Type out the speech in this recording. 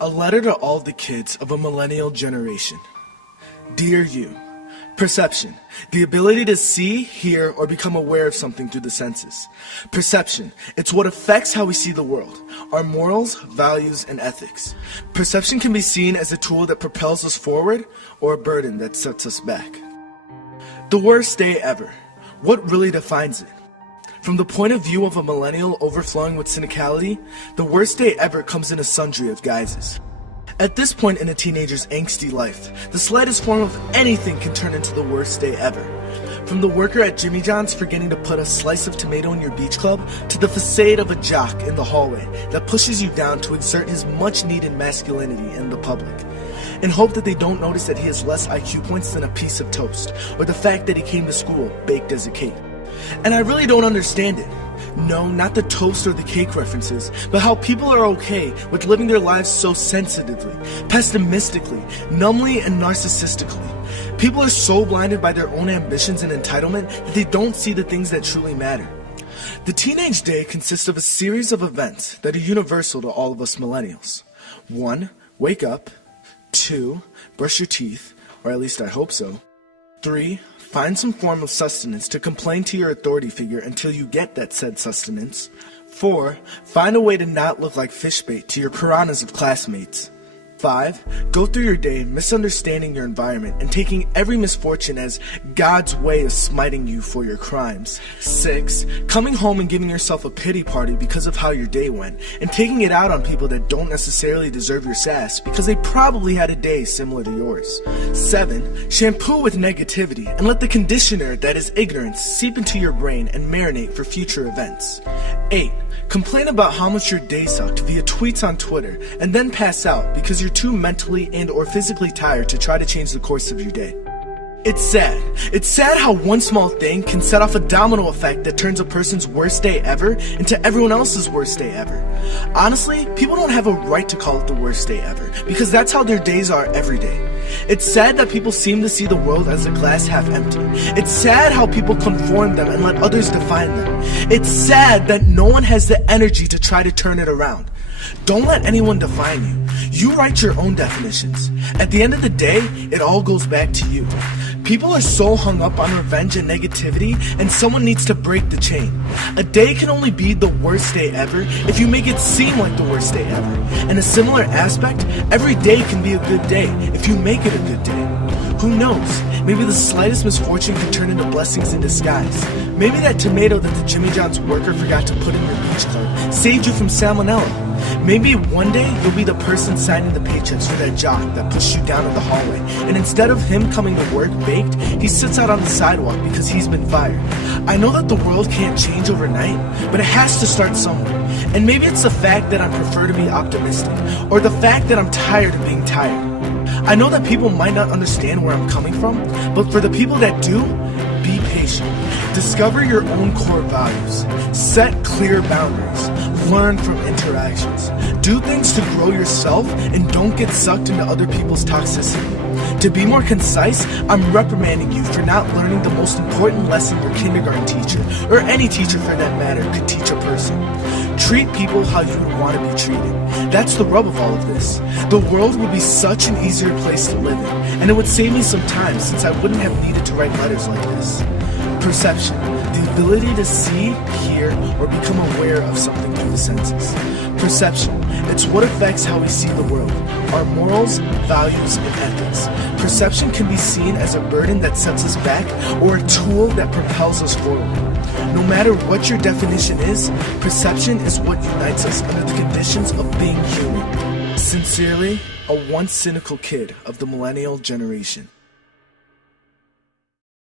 A letter to all the kids of a millennial generation. Dear you, perception, the ability to see, hear, or become aware of something through the senses. Perception, it's what affects how we see the world, our morals, values, and ethics. Perception can be seen as a tool that propels us forward or a burden that sets us back. The worst day ever. What really defines it? From the point of view of a millennial overflowing with cynicality, the worst day ever comes in a sundry of guises. At this point in a teenager's angsty life, the slightest form of anything can turn into the worst day ever. From the worker at Jimmy John's forgetting to put a slice of tomato in your beach club, to the facade of a jock in the hallway that pushes you down to exert his much-needed masculinity in the public, in hope that they don't notice that he has less IQ points than a piece of toast, or the fact that he came to school baked as a cake. And I really don't understand it. No, not the toast or the cake references, but how people are okay with living their lives so sensitively, pessimistically, numbly, and narcissistically. People are so blinded by their own ambitions and entitlement that they don't see the things that truly matter. The teenage day consists of a series of events that are universal to all of us millennials. 1. Wake up. 2. Brush your teeth, or at least I hope so. 3. Find some form of sustenance to complain to your authority figure until you get that said sustenance. 4. Find a way to not look like fish bait to your piranhas of classmates. 5. Go through your day misunderstanding your environment and taking every misfortune as God's way of smiting you for your crimes. 6. Coming home and giving yourself a pity party because of how your day went, and taking it out on people that don't necessarily deserve your sass because they probably had a day similar to yours. 7. Shampoo with negativity and let the conditioner that is ignorance seep into your brain and marinate for future events. 8. Complain about how much your day sucked via tweets on Twitter and then pass out because you're too mentally and or physically tired to try to change the course of your day. It's sad. It's sad how one small thing can set off a domino effect that turns a person's worst day ever into everyone else's worst day ever. Honestly, people don't have a right to call it the worst day ever because that's how their days are every day. It's sad that people seem to see the world as a glass half empty. It's sad how people conform them and let others define them. It's sad that no one has the energy to try to turn it around. Don't let anyone define you. You write your own definitions. At the end of the day, it all goes back to you. People are so hung up on revenge and negativity, and someone needs to break the chain. A day can only be the worst day ever if you make it seem like the worst day ever. In a similar aspect, every day can be a good day if you make it a good day. Who knows? Maybe the slightest misfortune can turn into blessings in disguise. Maybe that tomato that the Jimmy John's worker forgot to put in your beach club saved you from salmonella. Maybe one day you'll be the person signing the paychecks for that jock that pushed you down in the hallway, and instead of him coming to work baked, he sits out on the sidewalk because he's been fired. I know that the world can't change overnight, but it has to start somewhere. And maybe it's the fact that I prefer to be optimistic, or the fact that I'm tired of being tired. I know that people might not understand where I'm coming from, but for the people that do, be patient. Discover your own core values. Set clear boundaries. Learn from interactions. Do things to grow yourself and don't get sucked into other people's toxicity. To be more concise, I'm reprimanding you for not learning the most important lesson your kindergarten teacher, or any teacher for that matter, could teach a person. Treat people how you would want to be treated. That's the rub of all of this. The world would be such an easier place to live in, and it would save me some time since I wouldn't have needed to write letters like this. Perception, the ability to see, hear, or become aware of something through the senses. Perception, it's what affects how we see the world, our morals, values, and ethics. Perception can be seen as a burden that sets us back or a tool that propels us forward. No matter what your definition is, perception is what unites us under the conditions of being human. Sincerely, a once cynical kid of the millennial generation.